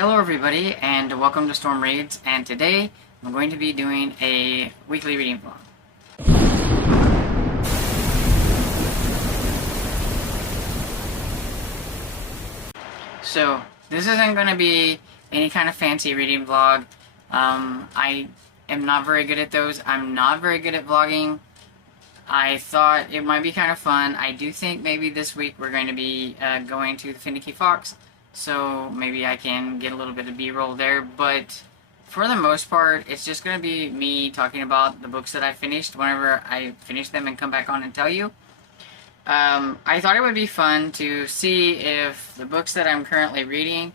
Hello everybody and welcome to Storm Reads, and today I'm going to be doing a weekly reading vlog. So this isn't going to be any kind of fancy reading vlog. I am not very good at those. I'm not very good at vlogging. I thought it might be kind of fun. I do think maybe this week we're going to be going to the Finicky Fox, so maybe I can get a little bit of B-roll there, but for the most part, it's just going to be me talking about the books that I finished whenever I finish them and come back on and tell you. I thought it would be fun to see if the books that I'm currently reading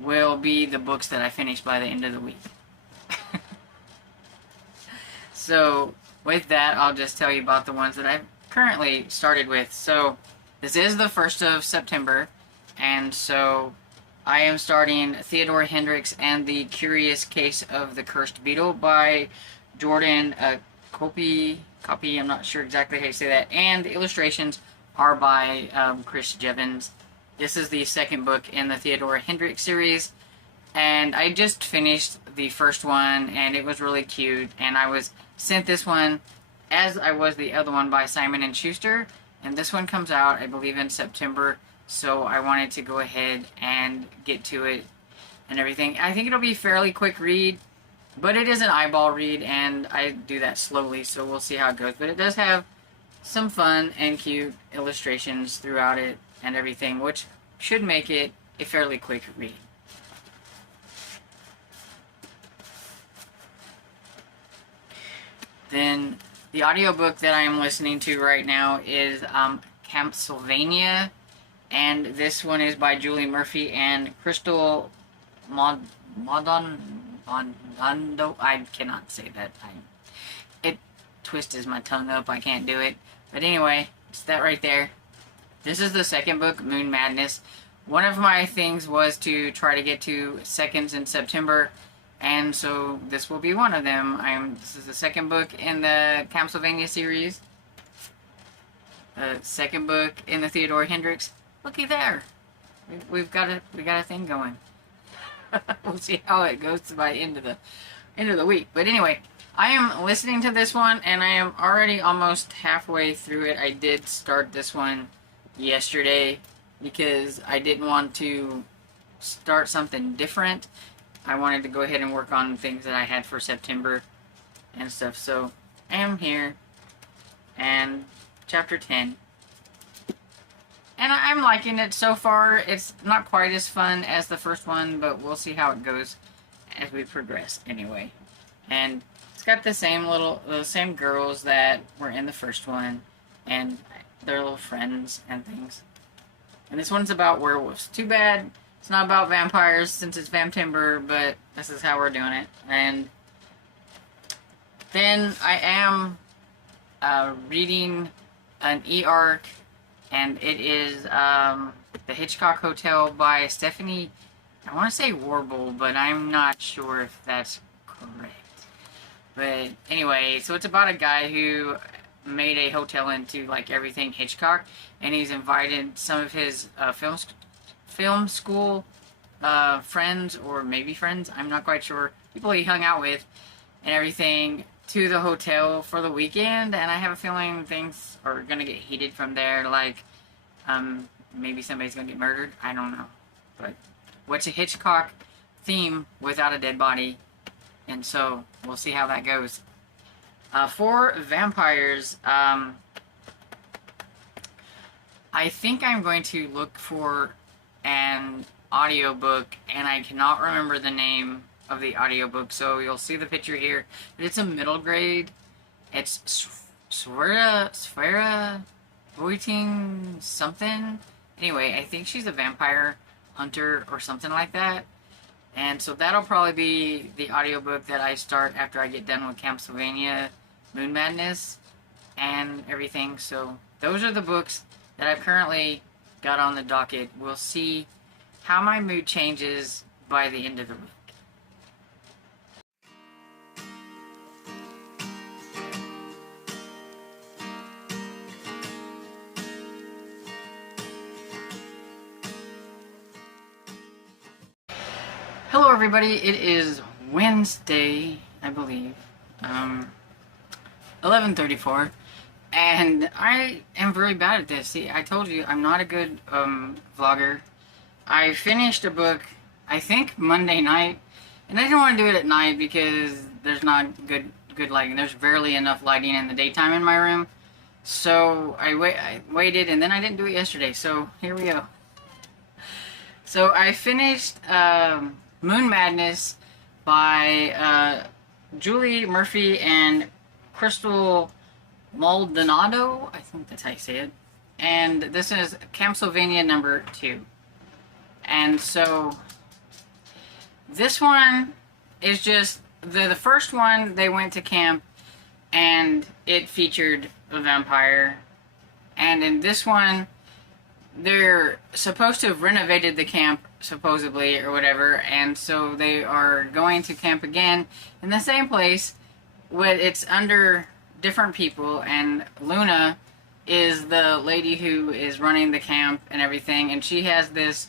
will be the books that I finish by the end of the week. So with that, I'll just tell you about the ones that I've currently started with. So this is the 1st of September, and so I am starting Theodore Hendricks and the Curious Case of the Cursed Beetle by Jordan Copy, I'm not sure exactly how you say that, and the illustrations are by Chris Jevons. This is the second book in the Theodore Hendricks series, and I just finished the first one, and it was really cute, and I was sent this one as I was the other one by Simon & Schuster, and this one comes out, I believe, in September, so I wanted to go ahead and get to it and everything. I think it'll be a fairly quick read, but it is an eyeball read, and I do that slowly, so we'll see how it goes. But it does have some fun and cute illustrations throughout it and everything, which should make it a fairly quick read. Then the audiobook that I am listening to right now is Campsylvania, and this one is by Julie Murphy and Crystal Modondo. I cannot say that. It twists my tongue up. I can't do it. But anyway, it's that right there. This is the second book, Moon Madness. One of my things was to try to get to seconds in September, and so this will be one of them. This is the second book in the Campsylvania series. The second book in the Theodore Hendricks. Looky there. We got a thing going. We'll see how it goes by the end of the week. But anyway, I am listening to this one, and I am already almost halfway through it. I did start this one yesterday because I didn't want to start something different. I wanted to go ahead and work on things that I had for September and stuff. So I am here, and chapter 10. And I'm liking it so far. It's not quite as fun as the first one, but we'll see how it goes as we progress anyway. And it's got the same girls that were in the first one, and their little friends and things. And this one's about werewolves. Too bad it's not about vampires since it's Vamptimber, but this is how we're doing it. And then I am reading an e-arc, and it is The Hitchcock Hotel by Stephanie, I want to say Warble, but I'm not sure if that's correct. But anyway, so it's about a guy who made a hotel into like everything Hitchcock, and he's invited some of his film school friends, or maybe friends, I'm not quite sure, people he hung out with and everything, to the hotel for the weekend, and I have a feeling things are gonna get heated from there, like maybe somebody's gonna get murdered, I don't know. But what's a Hitchcock theme without a dead body? And so we'll see how that goes. For vampires, I think I'm going to look for an audiobook, and I cannot remember the name of the audiobook, so you'll see the picture here. But it's a middle grade. It's Sfera Voiting something. Anyway, I think she's a vampire hunter or something like that. And so that'll probably be the audiobook that I start after I get done with Campsylvania, Moon Madness, and everything. So those are the books that I've currently got on the docket. We'll see how my mood changes by the end of the week. Hello everybody, it is Wednesday, I believe, 11:34, and I am very bad at this. See, I told you, I'm not a good, vlogger. I finished a book, I think, Monday night, and I didn't want to do it at night because there's not good lighting. There's barely enough lighting in the daytime in my room, so I waited, and then I didn't do it yesterday, so here we go. So I finished, Moon Madness by Julie Murphy and Crystal Maldonado. I think that's how you say it. And this is Campsylvania number 2. And so this one is just the first one. They went to camp and it featured a vampire. And in this one, they're supposed to have renovated the camp, supposedly, or whatever, and so they are going to camp again in the same place, but it's under different people, and Luna is the lady who is running the camp and everything, and she has this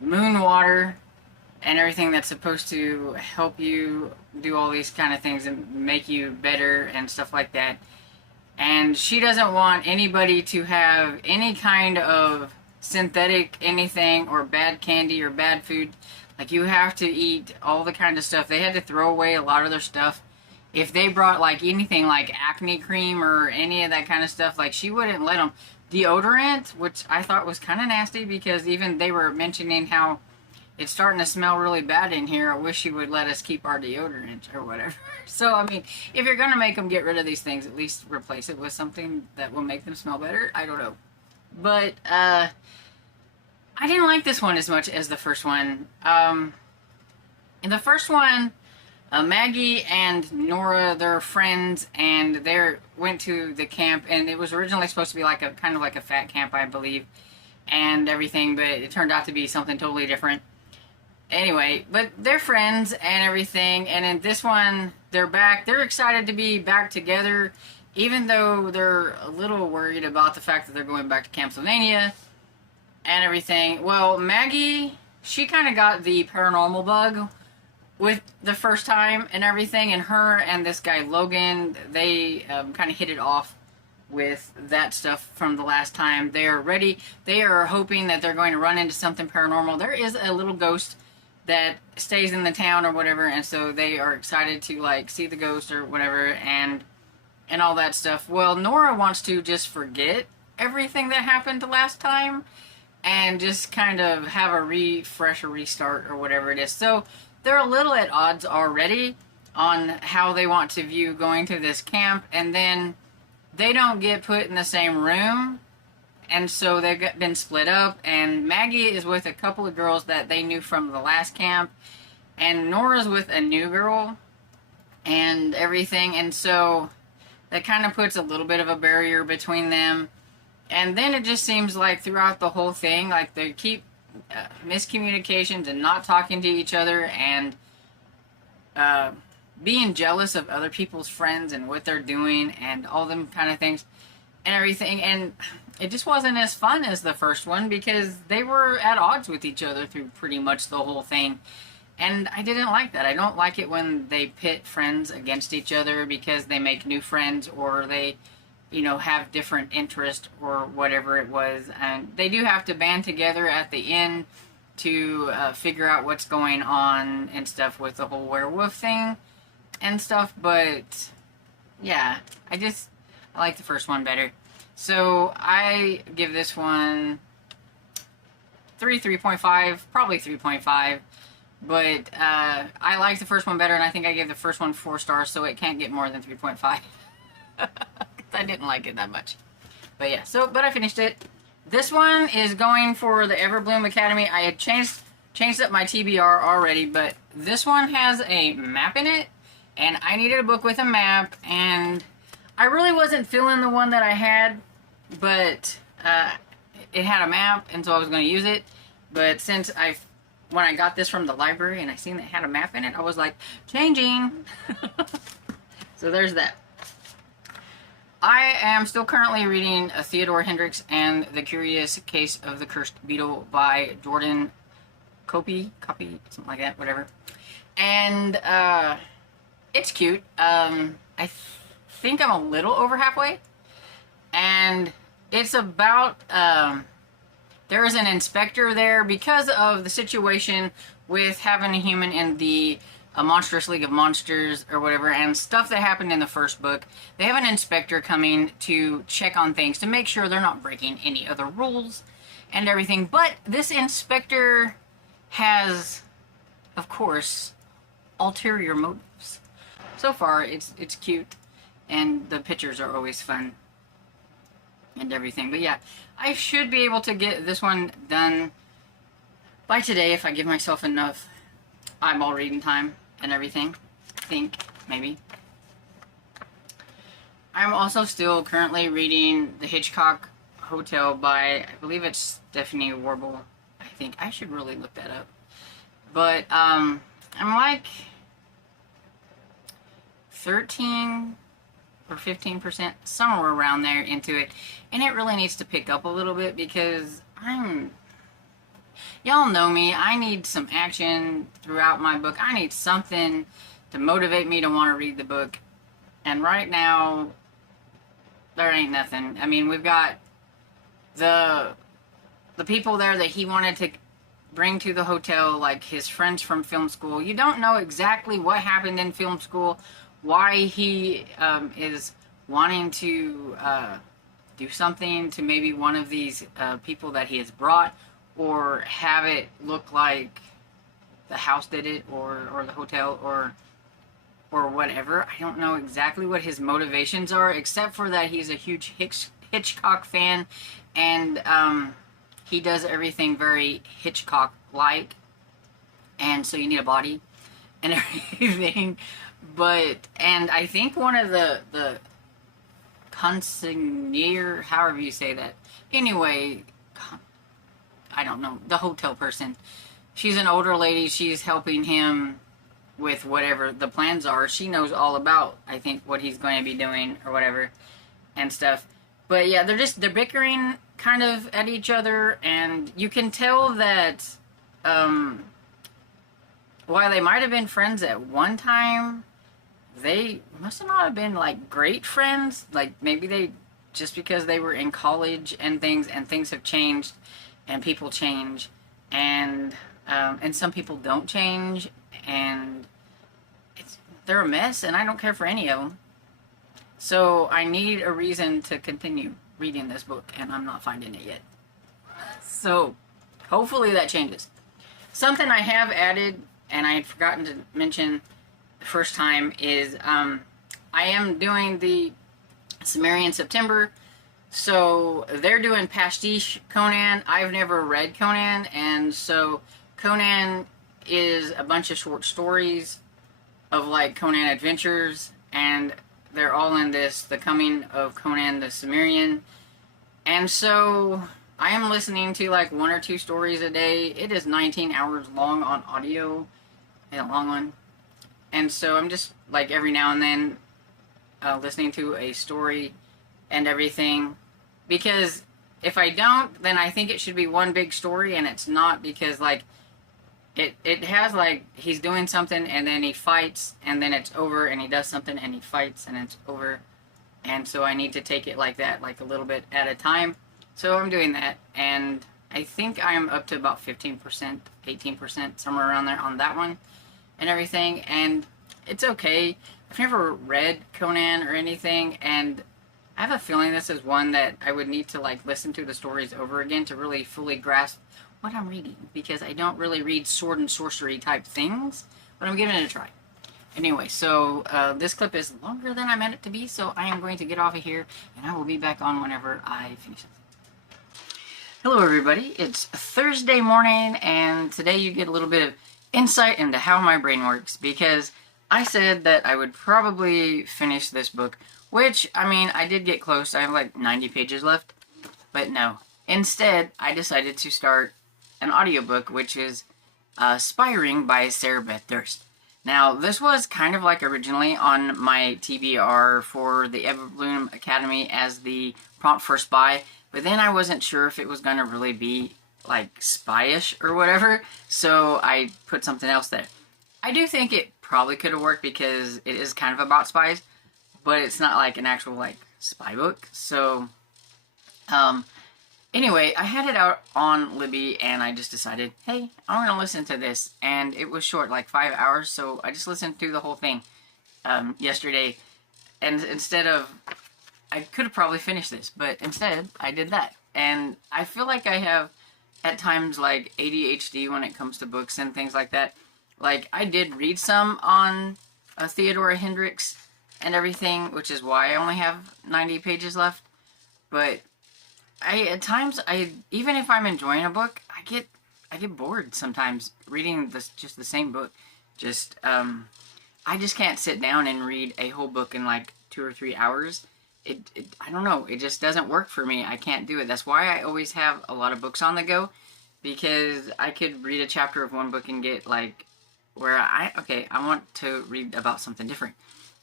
moon water and everything that's supposed to help you do all these kind of things and make you better and stuff like that. And she doesn't want anybody to have any kind of synthetic anything or bad candy or bad food. Like, you have to eat all the kind of stuff. They had to throw away a lot of their stuff. If they brought, like, anything like acne cream or any of that kind of stuff, like, she wouldn't let them. Deodorant, which I thought was kind of nasty, because even they were mentioning how it's starting to smell really bad in here. I wish you would let us keep our deodorant or whatever. So, I mean, if you're going to make them get rid of these things, at least replace it with something that will make them smell better. I don't know. But, I didn't like this one as much as the first one. In the first one, Maggie and Nora, they're friends, and they went to the camp, and it was originally supposed to be like a kind of like a fat camp, I believe, and everything, but it turned out to be something totally different. Anyway, but they're friends and everything, and in this one, they're back. They're excited to be back together, even though they're a little worried about the fact that they're going back to Campsylvania and everything. Well, Maggie, she kind of got the paranormal bug with the first time and everything, and her and this guy Logan, they kind of hit it off with that stuff from the last time. They are ready. They are hoping that they're going to run into something paranormal. There is a little ghost that stays in the town or whatever, and so they are excited to, like, see the ghost or whatever, and all that stuff. Well, Nora wants to just forget everything that happened the last time and just kind of have a refresh or restart or whatever it is. So they're a little at odds already on how they want to view going to this camp, and then they don't get put in the same room, and so they've been split up, and Maggie is with a couple of girls that they knew from the last camp, and Nora's with a new girl and everything, and so that kind of puts a little bit of a barrier between them. And then it just seems like throughout the whole thing, like, they keep miscommunications and not talking to each other, and being jealous of other people's friends and what they're doing and all them kind of things and everything. And it just wasn't as fun as the first one because they were at odds with each other through pretty much the whole thing. And I didn't like that. I don't like it when they pit friends against each other because they make new friends, or they, you know, have different interests or whatever it was. And they do have to band together at the end to figure out what's going on and stuff with the whole werewolf thing and stuff. But yeah, I like the first one better. So I give this one 3.5, probably 3.5. But I like the first one better, and I think I gave the first one 4 stars, so it can't get more than 3.5. I didn't like it that much. But yeah, but I finished it. This one is going for the Everbloom Academy. I had changed up my TBR already, but this one has a map in it, and I needed a book with a map, and I really wasn't feeling the one that I had, but it had a map, and so I was going to use it. But since when I got this from the library and I seen that it had a map in it, I was like, changing. So there's that. I am still currently reading Theodore Hendricks and The Curious Case of the Cursed Beetle by Jordan copy, something like that, whatever. And it's cute. Think I'm a little over halfway, and it's about there is an inspector there because of the situation with having a human in the Monstrous League of Monsters or whatever, and stuff that happened in the first book. They have an inspector coming to check on things to make sure they're not breaking any other rules and everything. But this inspector has, of course, ulterior motives. So far, it's cute, and the pictures are always fun and everything. But yeah, I should be able to get this one done by today if I give myself enough eyeball reading time and everything. I think, maybe. I'm also still currently reading The Hitchcock Hotel by, I believe it's Stephanie Warble. I think I should really look that up. But I'm like 13 or 15%, somewhere around there into it, and it really needs to pick up a little bit because y'all know me, I need some action throughout my book. I need something to motivate me to want to read the book, and right now there ain't nothing. I mean, we've got the people there that he wanted to bring to the hotel, like his friends from film school. You don't know exactly what happened in film school, why he is wanting to do something to maybe one of these people that he has brought, or have it look like the house did it, or the hotel, or whatever. I don't know exactly what his motivations are, except for that he's a huge Hitchcock fan, and he does everything very Hitchcock-like, and so you need a body and everything. And I think one of the consigliere, however you say that, anyway, I don't know, the hotel person, she's an older lady, she's helping him with whatever the plans are. She knows all about, I think, what he's going to be doing or whatever and stuff. But yeah, they're bickering kind of at each other, and you can tell that while they might have been friends at one time, they must not have been like great friends. Like maybe they, just because they were in college and things have changed, and people change, and some people don't change, and they're a mess, and I don't care for any of them. So I need a reason to continue reading this book, and I'm not finding it yet. So hopefully that changes. Something I have added, and I had forgotten to mention the first time, is I am doing the Sumerian September. So they're doing Pastiche Conan. I've never read Conan, and so Conan is a bunch of short stories of like Conan adventures, and they're all in this, The Coming of Conan the Cimmerian. And so I am listening to like 1 or 2 stories a day. It is 19 hours long on audio, and a long one. And so I'm just like every now and then listening to a story and everything, because if I don't, then I think it should be one big story, and it's not, because like it has like he's doing something and then he fights and then it's over, and he does something and he fights and it's over, and so I need to take it like that, like a little bit at a time. So I'm doing that, and I think I'm up to about 15%, 18%, somewhere around there on that one and everything, and it's okay. I've never read Conan or anything, and I have a feeling this is one that I would need to like listen to the stories over again to really fully grasp what I'm reading, because I don't really read sword and sorcery type things, but I'm giving it a try. Anyway, so this clip is longer than I meant it to be, so I am going to get off of here, and I will be back on whenever I finish it. Hello everybody, it's Thursday morning, and today you get a little bit of insight into how my brain works, because I said that I would probably finish this book, which, I mean, I did get close. I have like 90 pages left, but no. Instead, I decided to start an audiobook, which is Spiring by Sarah Beth Durst. Now, this was kind of like originally on my TBR for the Eva Bloom Academy as the prompt for Spy, but then I wasn't sure if it was going to really be like spy-ish or whatever, so I put something else there. I do think it probably could have worked because it is kind of about spies, but it's not like an actual like spy book. So anyway, I had it out on Libby and I just decided, hey, I'm gonna listen to this, and it was short, like 5 hours, so I just listened through the whole thing yesterday, and instead of, I could have probably finished this, but instead I did that. And I feel like I have at times like ADHD when it comes to books and things like that. Like, I did read some on Theodora Hendricks and everything, which is why I only have 90 pages left. But at times, even if I'm enjoying a book, I get bored sometimes reading just the same book. I just can't sit down and read a whole book in like 2 or 3 hours. I don't know, it just doesn't work for me. I can't do it. That's why I always have a lot of books on the go, because I could read a chapter of one book and get like, where I want to read about something different.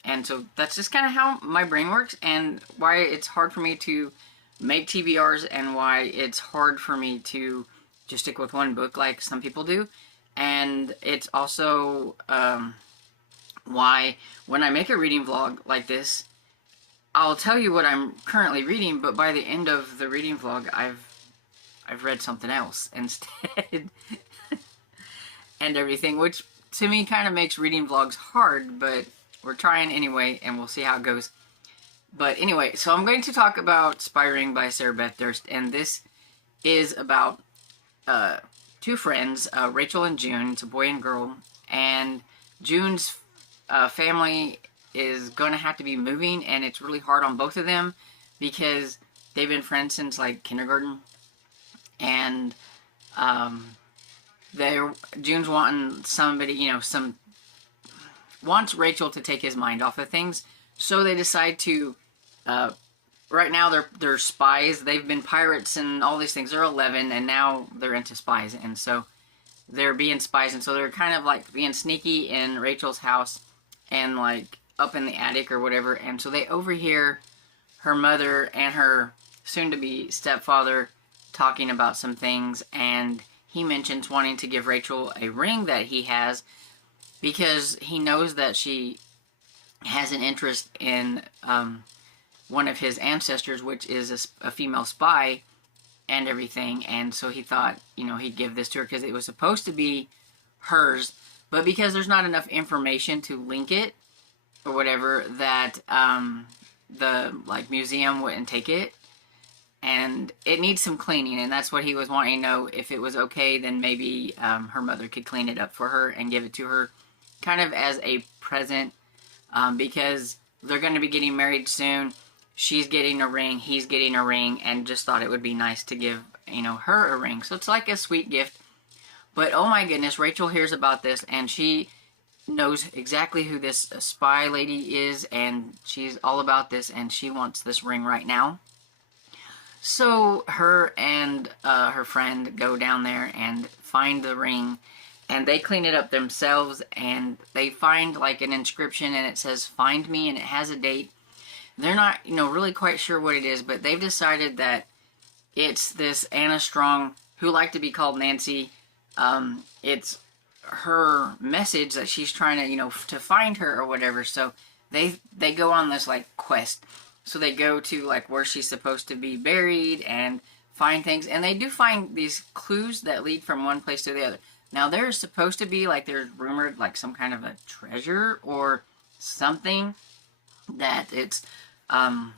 And so that's just kind of how my brain works, and why it's hard for me to make TBRs, and why it's hard for me to just stick with one book like some people do. And it's also why when I make a reading vlog like this, I'll tell you what I'm currently reading, but by the end of the reading vlog, I've read something else instead. And everything, which to me kind of makes reading vlogs hard, but we're trying anyway, and we'll see how it goes. But anyway, so I'm going to talk about Spy Ring by Sarah Beth Durst, and this is about two friends, Rachel and June. It's a boy and girl, and June's family is going to have to be moving, and it's really hard on both of them because they've been friends since like kindergarten, and June's wanting somebody, wants Rachel to take his mind off of things, so they decide to, right now they're spies. They've been pirates and all these things. They're 11, and now they're into spies, and so they're being spies, and so they're kind of like being sneaky in Rachel's house, and like up in the attic or whatever, and so they overhear her mother and her soon-to-be stepfather talking about some things, and he mentions wanting to give Rachel a ring that he has because he knows that she has an interest in one of his ancestors, which is a female spy and everything, and so he thought, he'd give this to her because it was supposed to be hers, but because there's not enough information to link it or whatever, that the museum wouldn't take it, and it needs some cleaning, and that's what he was wanting to know. If it was okay, then maybe her mother could clean it up for her and give it to her kind of as a present, because they're going to be getting married soon. She's getting a ring, he's getting a ring, and just thought it would be nice to give her a ring. So it's like a sweet gift. But oh my goodness, Rachel hears about this, and she knows exactly who this spy lady is, and she's all about this, and she wants this ring right now. So her and her friend go down there and find the ring, and they clean it up themselves, and they find like an inscription, and it says "Find Me," and it has a date. They're not really quite sure what it is, but they've decided that it's this Anna Strong, who liked to be called Nancy. It's her message that she's trying to, to find her or whatever. So they go on this like quest. So they go to like where she's supposed to be buried and find things, and they do find these clues that lead from one place to the other. Now there's supposed to be like, there's rumored like some kind of a treasure or something that it's and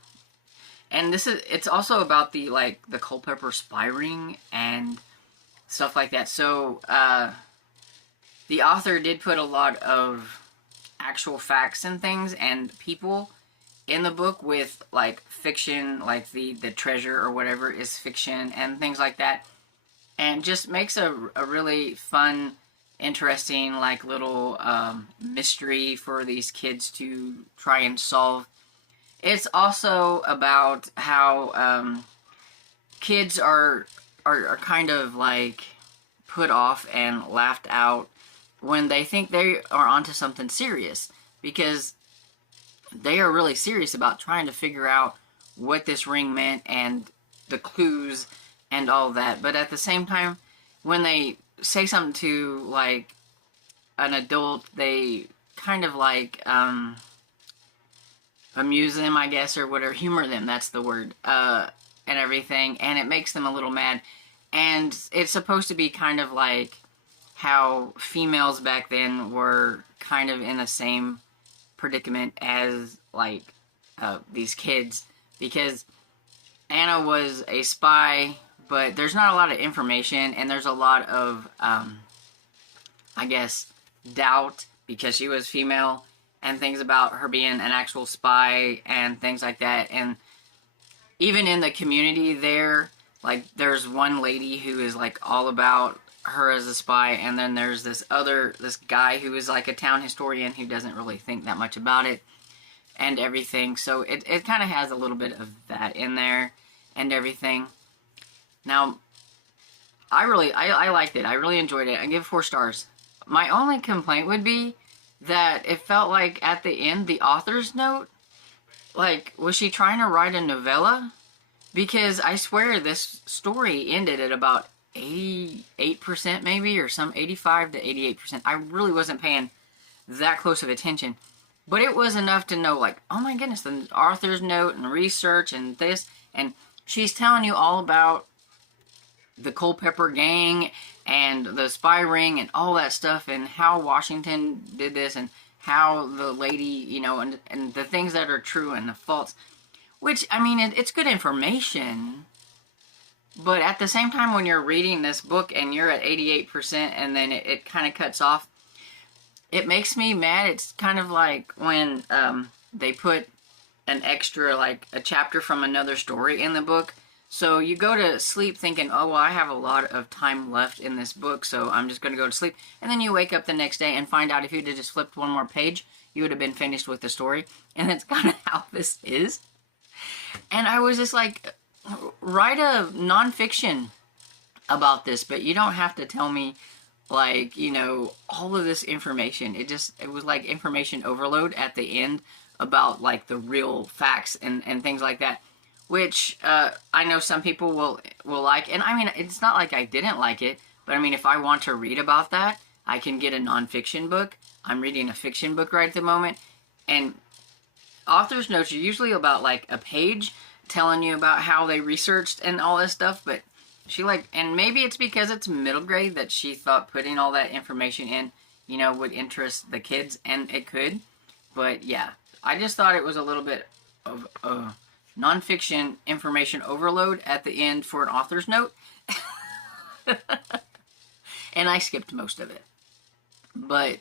it's also about the Culpeper spy ring and stuff like that. So the author did put a lot of actual facts and things and people in the book with like fiction, like the treasure or whatever is fiction and things like that, and just makes a really fun, interesting like little mystery for these kids to try and solve. It's also about how kids are kind of like put off and laughed out when they think they are onto something serious, because they are really serious about trying to figure out what this ring meant and the clues and all that. But at the same time, when they say something to like an adult, they kind of like amuse them, I guess, or whatever, humor them, that's the word, and everything, and it makes them a little mad. And it's supposed to be kind of like how females back then were kind of in the same predicament as like these kids, because Anna was a spy, but there's not a lot of information, and there's a lot of I guess doubt because she was female, and things about her being an actual spy and things like that. And even in the community there, like there's one lady who is like all about her as a spy, and then there's this guy who is like a town historian who doesn't really think that much about it and everything. So it kind of has a little bit of that in there and everything. Now, I liked it. I really enjoyed it. I give it 4 stars. My only complaint would be that it felt like at the end, the author's note, like, was she trying to write a novella? Because I swear this story ended at about 88% maybe, or some 85 to 88%. I really wasn't paying that close of attention. But it was enough to know, like, oh my goodness, the author's note and research and this. And she's telling you all about the Culpeper gang and the spy ring and all that stuff, and how Washington did this, and how the lady, you know, and the things that are true and the false. Which, I mean, it's good information, but at the same time, when you're reading this book and you're at 88% and then it kind of cuts off, it makes me mad. It's kind of like when they put an extra, like a chapter from another story in the book. So you go to sleep thinking, oh, well, I have a lot of time left in this book, so I'm just going to go to sleep. And then you wake up the next day and find out if you'd have just flipped one more page, you would have been finished with the story. And that's kind of how this is. And I was just like, write a nonfiction about this, but you don't have to tell me, like, you know, all of this information. It was like information overload at the end about, like, the real facts and things like that. Which I know some people will like. And I mean, it's not like I didn't like it, but I mean, if I want to read about that, I can get a nonfiction book. I'm reading a fiction book right at the moment. And author's notes are usually about like a page telling you about how they researched and all this stuff. But she and maybe it's because it's middle grade that she thought putting all that information in, you know, would interest the kids, and it could. But yeah, I just thought it was a little bit of nonfiction information overload at the end for an author's note. And I skipped most of it. But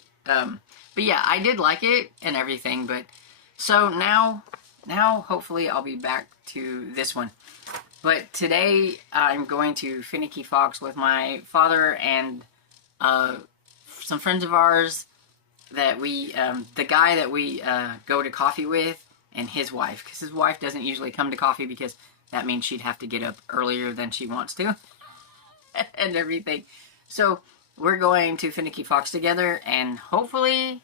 yeah, I did like it and everything. But so now hopefully I'll be back to this one. But today I'm going to Finicky Fox with my father and some friends of ours that we, the guy that we go to coffee with, and his wife, because his wife doesn't usually come to coffee because that means she'd have to get up earlier than she wants to and everything. So we're going to Finicky Fox together, and hopefully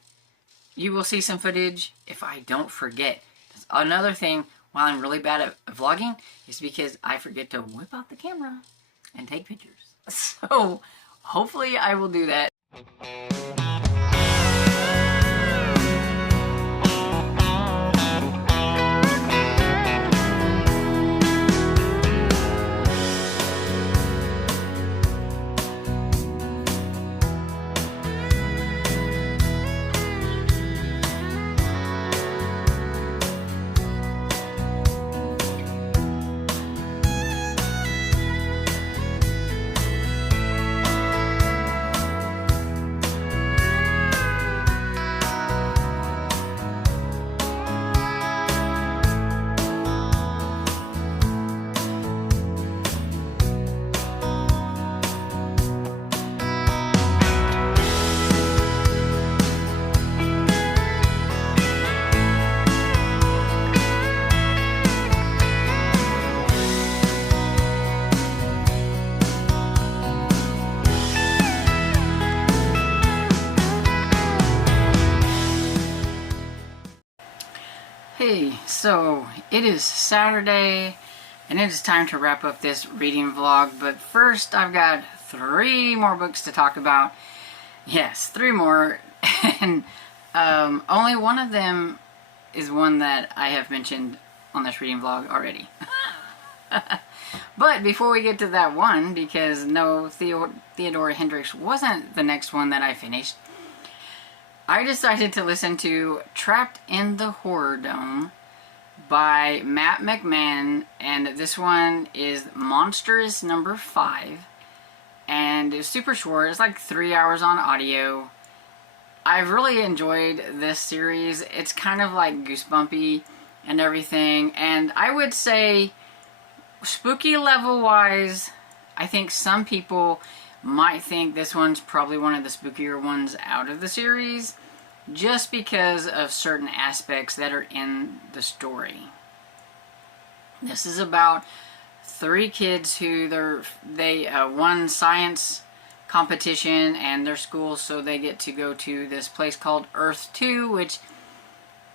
you will see some footage if I don't forget. Another thing, while I'm really bad at vlogging, is because I forget to whip out the camera and take pictures. So hopefully I will do that. Hey, so it is Saturday, And it is time to wrap up this reading vlog, but first I've got 3 more books to talk about. Yes, 3 more, and only one of them is one that I have mentioned on this reading vlog already. But before we get to that one, because no, Theodore Hendricks wasn't the next one that I finished, I decided to listen to Trapped in the Horror Dome by Matt McMahon, and this one is Monstrous number 5, and it's super short. It's like 3 hours on audio. I've really enjoyed this series. It's kind of like goosebumpy and everything, and I would say spooky level wise, I think some people might think this one's probably one of the spookier ones out of the series, just because of certain aspects that are in the story. This is about 3 kids who they won science competition and their school, so they get to go to this place called Earth 2, which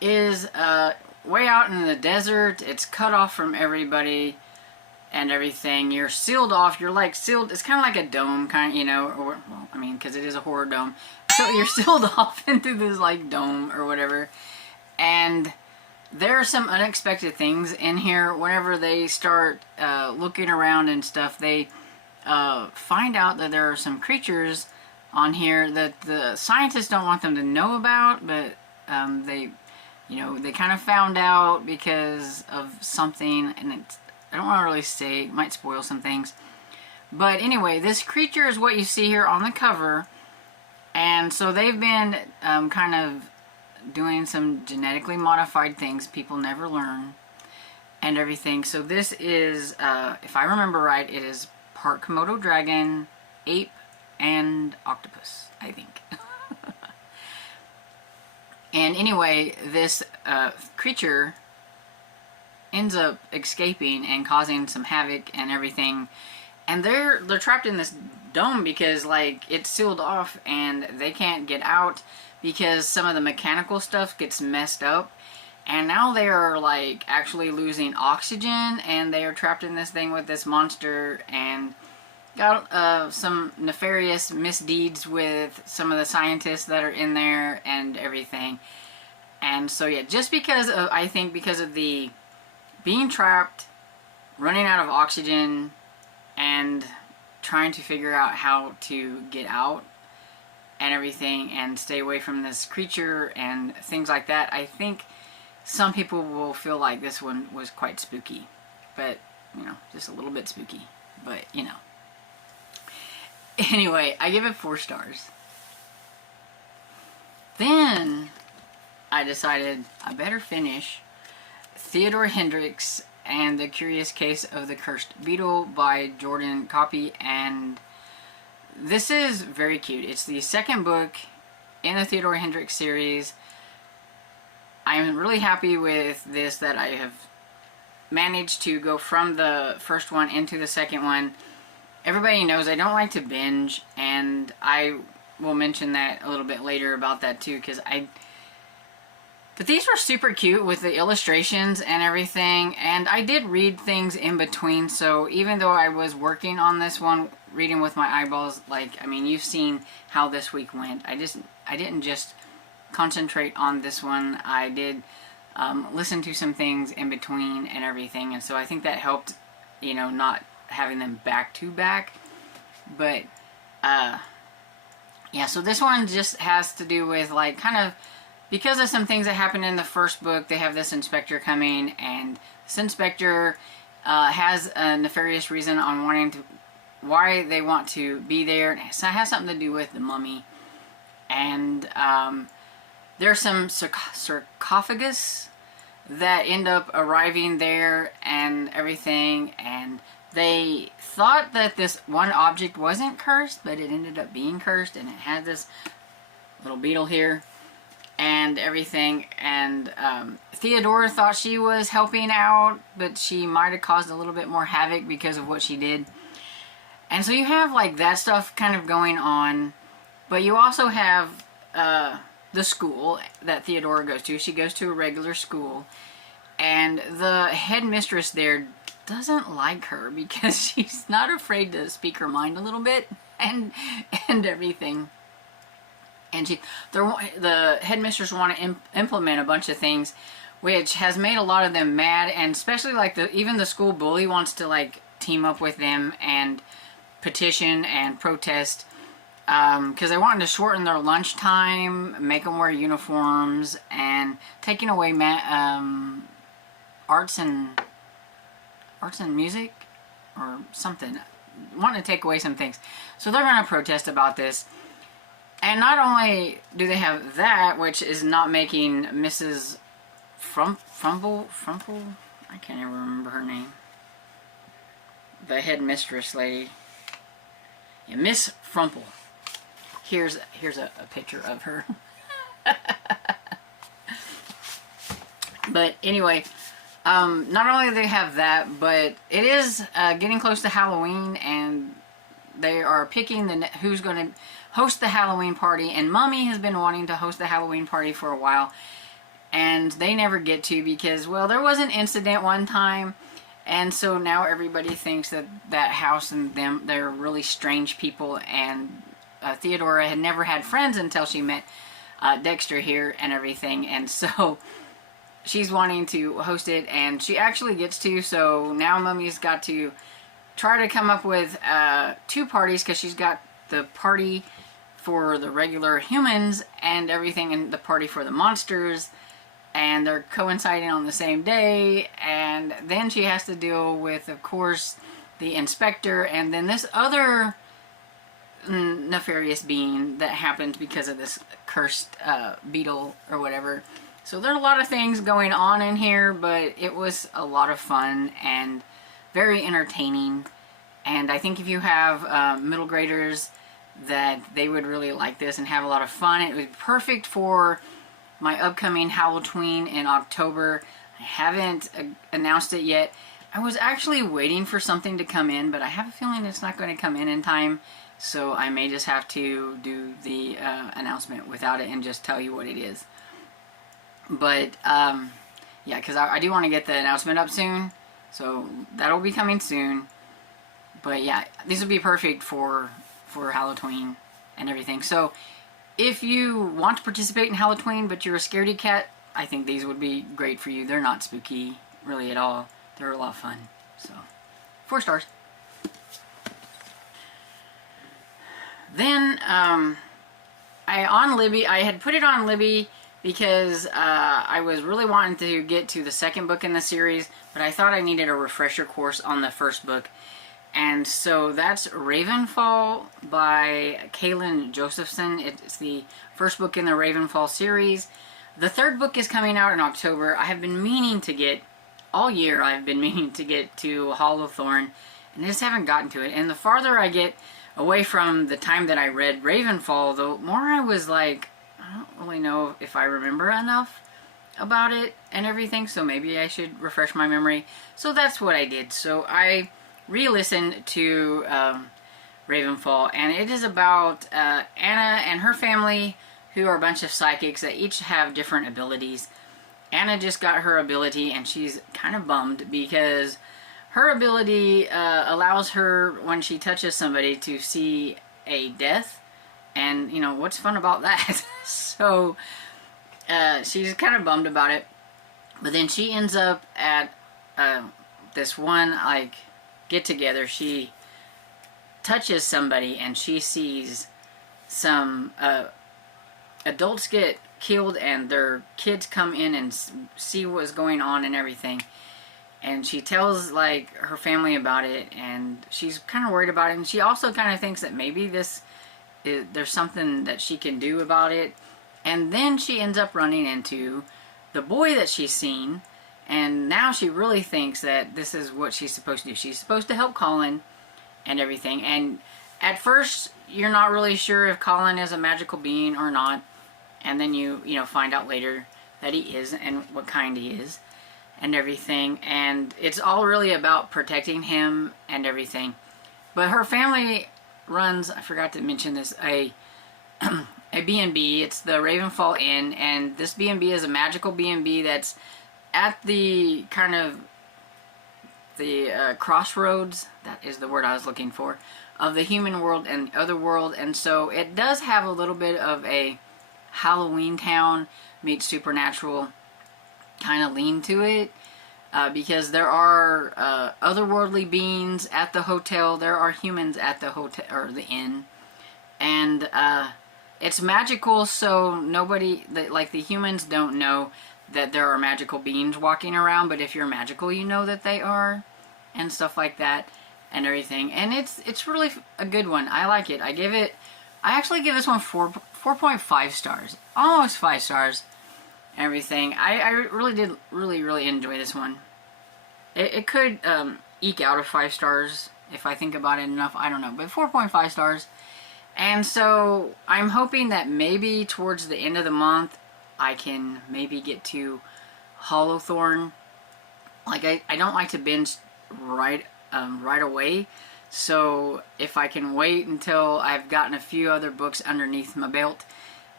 is way out in the desert. It's cut off from everybody and everything. You're sealed off. You're like sealed. It's kind of like a dome, kind of, you know, or, well, I mean, because it is a horror dome. So you're sealed off into this like dome or whatever. And there are some unexpected things in here. Whenever they start looking around and stuff, they find out that there are some creatures on here that the scientists don't want them to know about, but they kind of found out because of something, and it's, I don't want to really say, it might spoil some things. But anyway, this creature is what you see here on the cover. And so they've been kind of doing some genetically modified things people never learn and everything. So this is, if I remember right, it is part Komodo dragon, ape, and octopus, I think. And anyway, this creature ends up escaping and causing some havoc and everything, and they're trapped in this dome because like it's sealed off and they can't get out because some of the mechanical stuff gets messed up, and now they are like actually losing oxygen, and they are trapped in this thing with this monster, and got some nefarious misdeeds with some of the scientists that are in there and everything. And so yeah, just because of, I think because of the being trapped, running out of oxygen, and trying to figure out how to get out and everything and stay away from this creature and things like that, I think some people will feel like this one was quite spooky. But, you know, just a little bit spooky. But, you know. Anyway, I give it 4 stars. Then I decided I better finish Theodore Hendricks and the Curious Case of the Cursed Beetle by Jordan Copy, and this is very cute. It's the 2nd book in the Theodore Hendricks series. I'm really happy with this, that I have managed to go from the first one into the 2nd one. Everybody knows I don't like to binge, and I will mention that a little bit later about that too, because but these were super cute with the illustrations and everything, and I did read things in between, so even though I was working on this one, reading with my eyeballs, like, I mean, you've seen how this week went. I didn't just concentrate on this one. I did listen to some things in between and everything, and so I think that helped, you know, not having them back to back. But yeah, so this one just has to do with like kind of, because of some things that happened in the first book, they have this inspector coming, and this inspector has a nefarious reason on why they want to be there. It has something to do with the mummy, and there's some sarcophagus that end up arriving there and everything, and they thought that this one object wasn't cursed, but it ended up being cursed, and it had this little beetle here and everything, and Theodora thought she was helping out, but she might have caused a little bit more havoc because of what she did. And so you have like that stuff kind of going on, but you also have the school that Theodora goes to. She goes to a regular school, and the headmistress there doesn't like her because she's not afraid to speak her mind a little bit and everything. And the headmistress want to implement a bunch of things, which has made a lot of them mad, and especially like even the school bully wants to like team up with them and petition and protest, because they wanted to shorten their lunchtime, make them wear uniforms, and taking away arts and music or something, wanting to take away some things. So they're going to protest about this. And not only do they have that, which is not making Mrs. Frumple, I can't even remember her name, the headmistress lady. Yeah, Miss Frumple. Here's a picture of her. But anyway, not only do they have that, but it is getting close to Halloween, and they are picking who's going to host the Halloween party. And Mommy has been wanting to host the Halloween party for a while, and they never get to because, well, there was an incident one time, and so now everybody thinks that house and they're really strange people. And Theodora had never had friends until she met Dexter here and everything, and so she's wanting to host it, and she actually gets to. So now Mummy's got to try to come up with 2 parties, because she's got the party for the regular humans and everything, and the party for the monsters, and they're coinciding on the same day. And then she has to deal with, of course, the inspector, and then this other nefarious being that happened because of this cursed beetle or whatever. So there are a lot of things going on in here, but it was a lot of fun and very entertaining. And I think if you have middle graders, that they would really like this and have a lot of fun. It was perfect for my upcoming Halloween in October. I haven't announced it yet. I was actually waiting for something to come in, but I have a feeling it's not going to come in time. So I may just have to do the announcement without it and just tell you what it is. But yeah, because I do want to get the announcement up soon, so that'll be coming soon. But yeah, these would be perfect for Halloween and everything. So if you want to participate in Halloween but you're a scaredy cat, I think these would be great for you. They're not spooky really at all. They're a lot of fun. So 4 stars. Then on Libby, I had put it on Libby because I was really wanting to get to the 2nd book in the series, but I thought I needed a refresher course on the 1st book. And so that's Ravenfall by Kaylin Josephson. It's the 1st book in the Ravenfall series. The 3rd book is coming out in October. I have been meaning to get, all year I've been meaning to get to Hall of Thorn, and I just haven't gotten to it. And the farther I get away from the time that I read Ravenfall, the more I was like, I don't really know if I remember enough about it and everything, so maybe I should refresh my memory. So that's what I did. So I re-listened to Ravenfall, and it is about Anna and her family, who are a bunch of psychics that each have different abilities. Anna just got her ability, and she's kind of bummed because her ability allows her, when she touches somebody, to see a death. And, you know, what's fun about that? So she's kind of bummed about it. But then she ends up at this one, like, get-together. She touches somebody, and she sees some adults get killed, and their kids come in and see what's going on and everything. And she tells, like, her family about it, and she's kind of worried about it. And she also kind of thinks that maybe there's something that she can do about it. And then she ends up running into the boy that she's seen, and now she really thinks that this is what she's supposed to do. She's supposed to help Colin and everything. And at first, you're not really sure if Colin is a magical being or not. And then you find out later that he is, and what kind he is and everything. And it's all really about protecting him and everything. But her family runs, I forgot to mention this, a B&B. It's the Ravenfall Inn, and this B&B is a magical B&B that's at the kind of the crossroads, that is the word I was looking for, of the human world and the other world. And so it does have a little bit of a Halloween Town meets supernatural kind of lean to it, because there are otherworldly beings at the hotel. There are humans at the hotel, or the inn, and it's magical, so nobody, like the humans don't know that there are magical beings walking around, but if you're magical, you know that they are, and stuff like that, and everything. And it's really a good one. I like it. I actually give this one 4.5 stars, almost 5 stars. Everything. I really did really enjoy this one. It could eke out of 5 stars if I think about it enough. I don't know, but 4.5 stars. And so I'm hoping that maybe towards the end of the month I can maybe get to Hollowthorn. Like I don't like to binge right away. So if I can wait until I've gotten a few other books underneath my belt,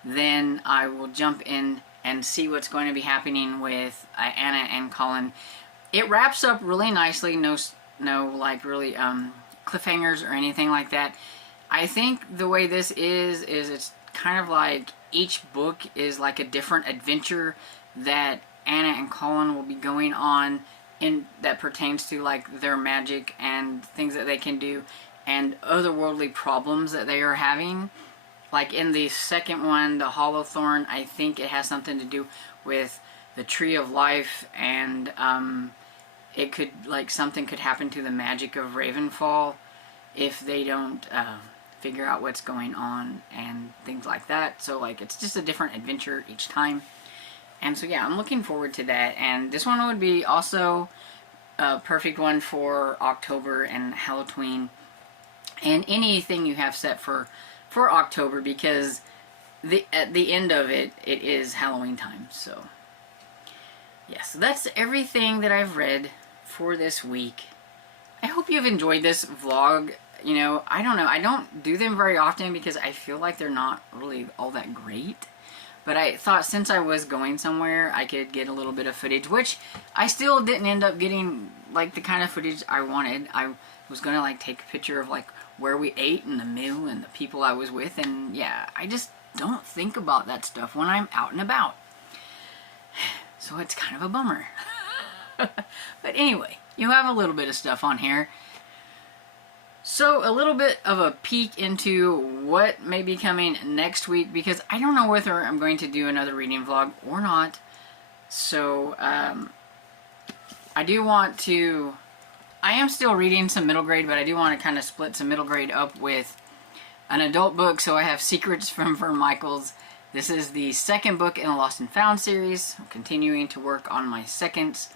then I will jump in and see what's going to be happening with Anna and Colin. It wraps up really nicely. No like really cliffhangers or anything like that. I think the way this is it's kind of like each book is like a different adventure that Anna and Colin will be going on, in that pertains to like their magic and things that they can do and otherworldly problems that they are having. Like in the second one, the Hollowthorn, I think it has something to do with the Tree of Life, and it could, like, something could happen to the magic of Ravenfall if they don't figure out what's going on and things like that. So, like, it's just a different adventure each time. And so, yeah, I'm looking forward to that. And this one would be also a perfect one for October and Halloween and anything you have set for October, because at the end of it is Halloween time. So yes, that's everything that I've read for this week. I hope you've enjoyed this vlog. You know, I don't know, I don't do them very often because I feel like they're not really all that great, but I thought since I was going somewhere I could get a little bit of footage, which I still didn't end up getting like the kind of footage I wanted. I was gonna like take a picture of like where we ate and the meal and the people I was with, and yeah, I just don't think about that stuff when I'm out and about. So it's kind of a bummer. But anyway, you have a little bit of stuff on here. So a little bit of a peek into what may be coming next week, because I don't know whether I'm going to do another reading vlog or not. So I do want to, I am still reading some middle grade, but I do want to kind of split some middle grade up with an adult book. So I have Secrets from Vern Michaels. This is the second book in the Lost and Found series. I'm continuing to work on my seconds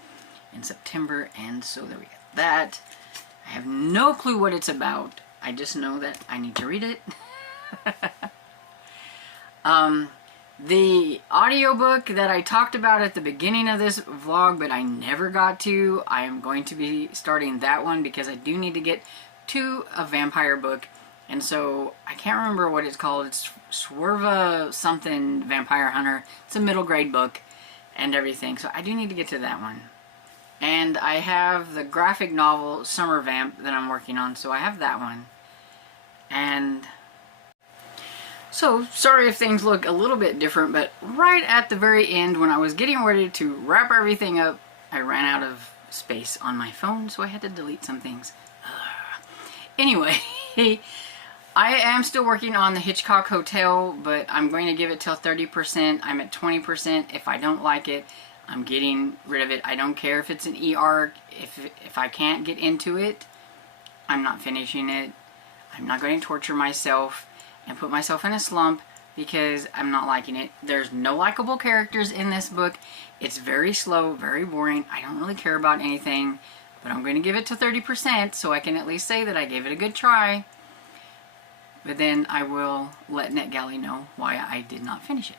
in September, and so there we go. That, I have no clue what it's about. I just know that I need to read it. The audiobook that I talked about at the beginning of this vlog, but I never got to, I am going to be starting that one because I do need to get to a vampire book. And so I can't remember what it's called. It's Swerva something Vampire Hunter. It's a middle grade book and everything. So I do need to get to that one. And I have the graphic novel Summer Vamp that I'm working on. So I have that one. And so, sorry if things look a little bit different, but right at the very end when I was getting ready to wrap everything up, I ran out of space on my phone, so I had to delete some things. Anyway, I am still working on the Hitchcock Hotel, but I'm going to give it till 30%. I'm at 20%. If I don't like it, I'm getting rid of it. I don't care if it's an e-arc. If I can't get into it, I'm not finishing it. I'm not going to torture myself and put myself in a slump because I'm not liking it. There's no likable characters in this book. It's very slow, very boring. I don't really care about anything, but I'm going to give it to 30% so I can at least say that I gave it a good try. But then I will let NetGalley know why I did not finish it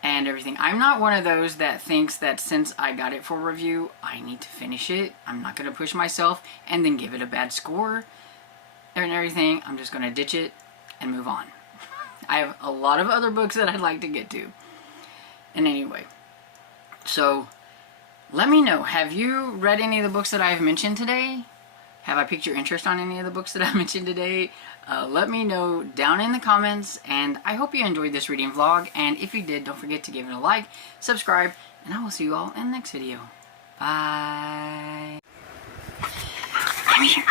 and everything. I'm not one of those that thinks that since I got it for review, I need to finish it. I'm not going to push myself and then give it a bad score and everything. I'm just going to ditch it and move on. I have a lot of other books that I'd like to get to. And anyway, so Let me know, have you read any of the books that I've mentioned today? Have I piqued your interest on any of the books that I mentioned today? Let me know down in the comments, and I hope you enjoyed this reading vlog, and if you did, don't forget to give it a like, subscribe, and I will see you all in the next video. Bye. I'm here.